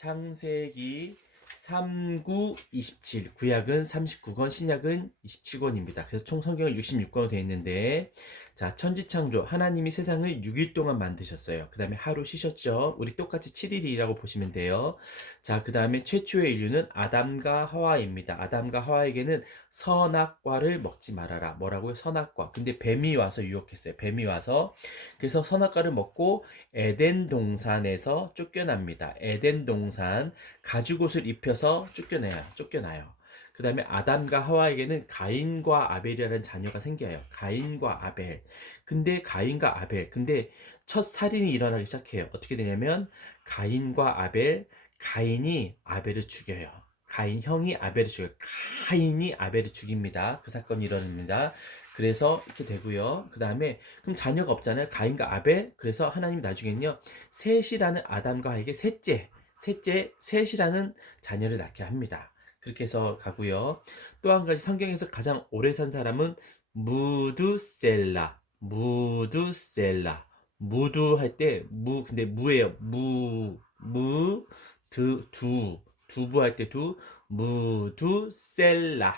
창세기 39, 27, 구약은 39권, 신약은 27권입니다. 그래서 총 성경은 66권으로 되어 있는데, 자, 천지창조, 하나님이 세상을 6일 동안 만드셨어요. 그 다음에 하루 쉬셨죠. 우리 똑같이 7일이라고 보시면 돼요. 자, 그 다음에 최초의 인류는 아담과 하와입니다. 아담과 하와에게는 선악과를 먹지 말아라. 뭐라고요? 선악과. 근데 뱀이 와서 유혹했어요. 뱀이 와서. 그래서 선악과를 먹고 에덴 동산에서 쫓겨납니다. 에덴 동산, 가죽옷을 입혀서 쫓겨나요. 그 다음에 아담과 하와에게는 가인과 아벨이라는 자녀가 생겨요. 가인과 아벨. 근데 첫 살인이 일어나기 시작해요. 어떻게 되냐면 가인과 아벨, 가인이 아벨을 죽여요. 가인 형이 아벨을 죽여요. 가인이 아벨을 죽입니다. 그 사건이 일어납니다. 그래서 이렇게 되고요. 그 다음에 그럼 자녀가 없잖아요. 가인과 아벨. 그래서 하나님 나중엔요, 셋이라는 아담과 하에게 셋이라는 자녀를 낳게 합니다. 그렇게 해서 가고요. 또 한 가지 성경에서 가장 오래 산 사람은 무두셀라. 무두 할 때 근데 무예요. 두부 할 때 무두셀라.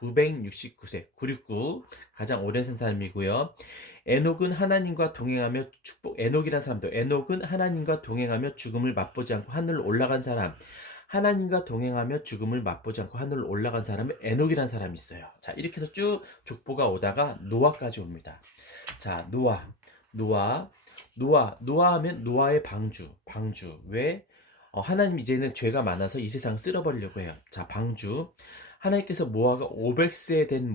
969세, 969 가장 오랜 산 사람이고요. 에녹은 하나님과 동행하며 에녹이라는 사람도, 에녹은 하나님과 동행하며 죽음을 맛보지 않고 하늘로 올라간 사람. 하나님과 동행하며 죽음을 맛보지 않고 하늘로 올라간 사람은 에녹이라는 사람이 있어요. 자, 이렇게 해서 쭉 족보가 오다가 노아까지 옵니다. 자, 노아 하면 노아의 방주. 왜? 하나님 이제는 죄가 많아서 이 세상 쓸어버리려고 해요. 자, 방주. 하나님께서 모아가 500세가 된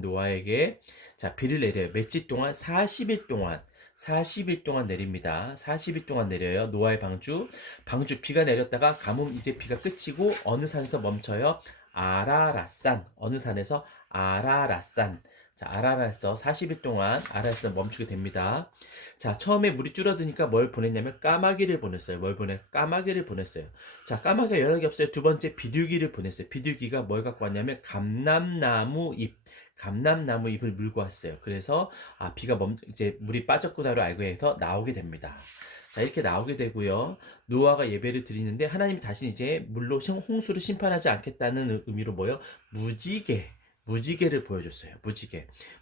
노아에게 자, 비를 내려요. 며칠 동안? 40일 동안 내립니다. 40일 동안 내려요. 노아의 방주 비가 내렸다가 가뭄, 이제 비가 끝이고 어느 산에서 멈춰요? 아라랏산. 어느 산에서? 아라랏산. 자, 아라랏에서 40일 동안 아라랏에서 멈추게 됩니다. 자, 처음에 물이 줄어드니까 뭘 보냈냐면 까마귀를 보냈어요. 까마귀를 보냈어요. 자, 까마귀가 연락이 없어요. 두 번째 비둘기를 보냈어요. 비둘기가 뭘 갖고 왔냐면 감람나무 잎을 물고 왔어요. 그래서 비가 이제 물이 빠졌구나로 알고 해서 나오게 됩니다. 자, 이렇게 나오게 되고요. 노아가 예배를 드리는데 하나님이 다시 이제 물로 홍수를 심판하지 않겠다는 의미로 무지개를 보여줬어요.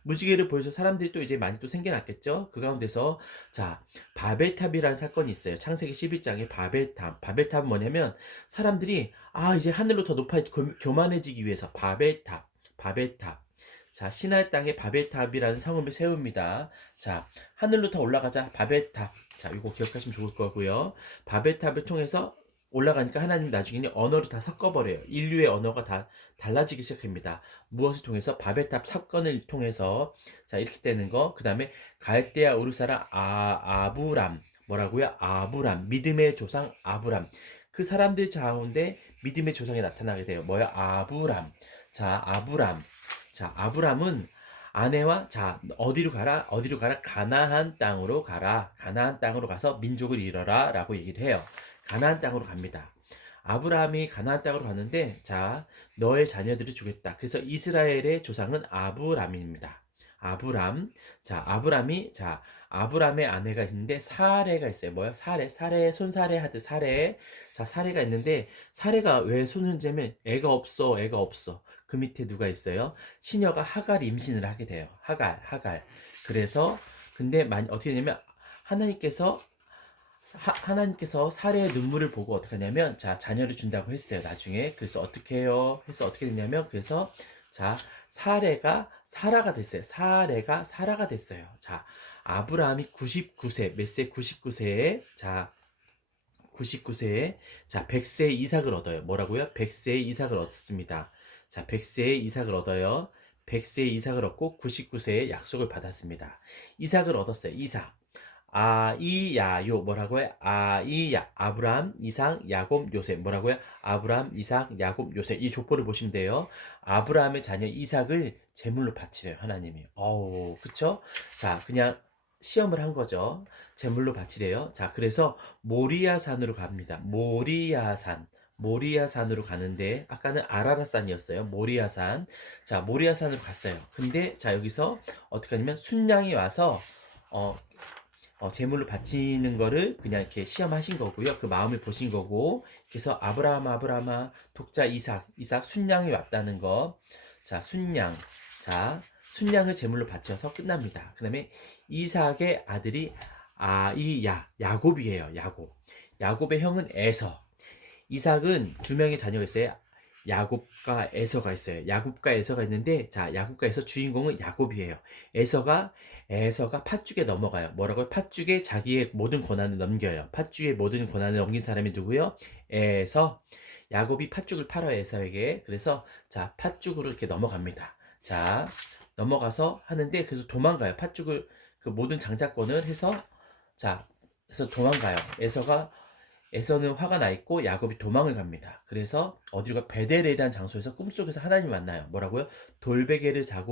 무지개를 보여줘 사람들이 또 이제 많이 또 생겨났겠죠. 그 가운데서 자, 바벨탑이라는 사건이 있어요. 창세기 11장에 바벨탑은 뭐냐면 사람들이 이제 하늘로 더 높아 교만해지기 위해서 바벨탑. 자, 시나이 땅에 바벨탑이라는 성읍을 세웁니다. 자, 하늘로 더 올라가자. 바벨탑. 자, 이거 기억하시면 좋을 거고요. 바벨탑을 통해서 올라가니까 하나님 나중에는 언어를 다 섞어버려요. 인류의 언어가 다 달라지기 시작합니다. 무엇을 통해서? 바벨탑 사건을 통해서. 자, 이렇게 되는 거. 그 다음에 갈대아 우르 사람 아브람. 뭐라고요? 아브람. 믿음의 조상 아브람. 그 사람들 가운데 믿음의 조상이 나타나게 돼요. 뭐야? 아브람. 자, 아브람은 아내와 어디로 가라? 가나안 땅으로 가라. 가나안 땅으로 가서 민족을 이뤄라 라고 얘기를 해요. 가나안 땅으로 갑니다. 아브라함이 가나안 땅으로 갔는데 자, 너의 자녀들을 주겠다. 그래서 이스라엘의 조상은 아브람입니다. 아브람의 아내가 있는데 사레가 있어요. 뭐요? 손사래 하듯 사레. 자, 사레가 있는데 사레가 왜 손흔재면 애가 없어. 그 밑에 누가 있어요? 시녀가 하갈 임신을 하게 돼요. 하갈. 그래서 근데 어떻게 되냐면 하나님께서 사례의 눈물을 보고 어떻게 하냐면 자녀를 준다고 했어요. 나중에. 그래서 어떻게 해요? 어떻게 됐냐면 그래서 사례가 사라가 됐어요. 자, 아브라함이 99세, 몇 세? 99세에 100세의 이삭을 얻어요. 뭐라고요? 100세의 이삭을 얻었습니다. 자, 100세의 이삭을 얻어요. 100세의 이삭을 얻고 99세의 약속을 받았습니다. 이삭을 얻었어요. 아이야요. 뭐라고요? 아브람, 이삭, 야곱, 요셉. 뭐라고요? 아브람, 이삭, 야곱, 요셉. 이 족보를 보시면 돼요. 아브라함의 자녀 이삭을 제물로 바치래요. 하나님이. 그쵸? 자, 그냥 시험을 한 거죠. 제물로 바치래요. 자, 그래서 모리아산으로 갑니다. 모리아산으로 가는데 아까는 아라랏산이었어요. 모리아산. 자, 모리아산으로 갔어요. 근데 자, 여기서 어떻게 하냐면 순양이 와서 제물로 바치는 거를 그냥 이렇게 시험하신 거고요. 그 마음을 보신 거고, 그래서 아브라함아 독자 이삭 순양이 왔다는 거. 자, 순양. 자, 순양을 제물로 바쳐서 끝납니다. 그 다음에 이삭의 아들이 야곱이에요. 야곱의 형은 에서. 이삭은 두 명의 자녀가 있어요. 야곱과 에서가 있어요. 야곱과 에서가 있는데, 자, 야곱과 에서 주인공은 야곱이에요. 에서가 팥죽에 넘어가요. 뭐라고요? 팥죽에 자기의 모든 권한을 넘겨요. 팥죽에 모든 권한을 넘긴 사람이 누구요? 에서. 야곱이 팥죽을 팔아요, 에서에게. 그래서, 자, 팥죽으로 이렇게 넘어갑니다. 자, 넘어가서 하는데, 그래서 도망가요. 팥죽을, 그 모든 장자권을 해서, 자, 그래서 도망가요. 에서는 화가 나 있고 야곱이 도망을 갑니다. 그래서 어디로 가? 베델이라는 장소에서 꿈속에서 하나님 만나요. 뭐라고요? 돌베개를 잘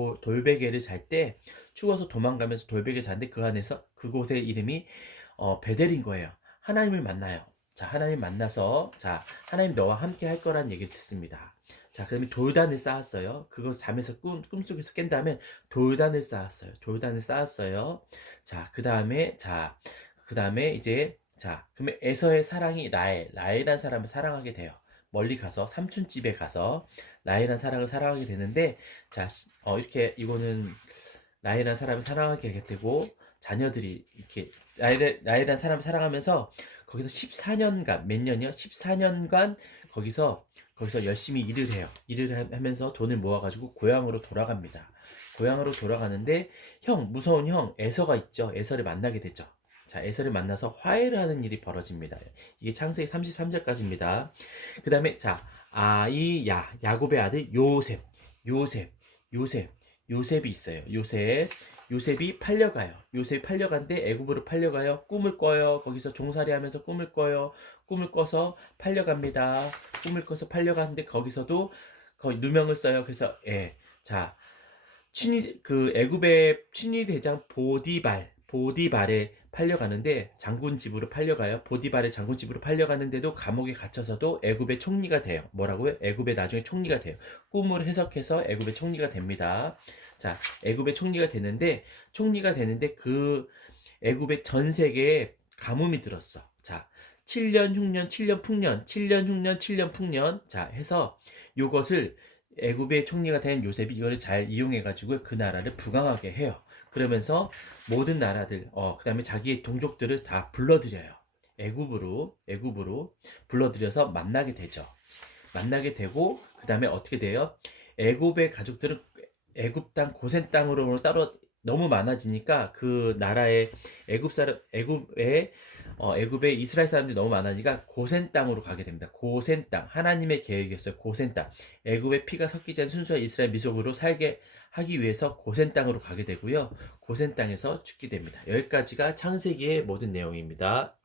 때 추워서 도망가면서 돌베개를 자는데 그 안에서 그곳의 이름이 베델인 거예요. 하나님을 만나요. 자, 하나님 만나서 자, 하나님 너와 함께 할 거라는 얘기를 듣습니다. 자, 그다음에 돌단을 쌓았어요. 그거 잠에서 꿈속에서 깬 다음에 돌단을 쌓았어요. 자, 그다음에 이제 자, 그러면 에서의 사랑이 라헬이란 사람을 사랑하게 돼요. 멀리 가서 삼촌집에 가서 라헬이란 사랑을 사랑하게 되는데, 자, 이렇게 이거는 라헬이란 사람을 사랑하게 되고 자녀들이 이렇게 라헬이란 사람을 사랑하면서 거기서 14년간 몇 년이요? 14년간 거기서 열심히 일을 해요. 일을 하면서 돈을 모아가지고 고향으로 돌아갑니다. 고향으로 돌아가는데 무서운 형 에서가 있죠. 에서를 만나게 되죠. 자, 에서를 만나서 화해를 하는 일이 벌어집니다. 이게 창세기 33절까지입니다. 그 다음에, 자, 야곱의 아들 요셉이 있어요. 요셉이 팔려가요. 요셉이 팔려간데 애굽으로 팔려가요. 꿈을 꿔요. 거기서 종살이 하면서 꿈을 꿔요. 꿈을 꿔서 팔려갑니다. 꿈을 꿔서 팔려가는데 거기서도 거의 누명을 써요. 그래서, 자, 애굽의 친위 대장 보디발에 팔려가는데 장군 집으로 팔려가요. 보디발의 장군 집으로 팔려가는데도 감옥에 갇혀서도 애굽의 총리가 돼요. 뭐라고요? 애굽의 나중에 총리가 돼요. 꿈을 해석해서 애굽의 총리가 됩니다. 자, 애굽의 총리가 되는데 그 애굽의 전 세계에 가뭄이 들었어. 자, 7년 흉년 7년 풍년 자 해서 요것을 애굽의 총리가 된 요셉이 이거를 잘 이용해가지고 그 나라를 부강하게 해요. 그러면서 모든 나라들, 그 다음에 자기의 동족들을 다 불러들여요. 애굽으로 불러들여서 만나게 되죠. 만나게 되고, 그 다음에 어떻게 돼요? 애굽의 가족들은 애굽 땅, 고센 땅으로 따로 너무 많아지니까 그 나라의 애굽의 이스라엘 사람들이 너무 많아지니까 고센 땅으로 가게 됩니다. 고센 땅. 하나님의 계획이었어요. 고센 땅. 애굽의 피가 섞이지 않은 순수한 이스라엘 민족으로 살게 하기 위해서 고센 땅으로 가게 되고요. 고센 땅에서 죽게 됩니다. 여기까지가 창세기의 모든 내용입니다.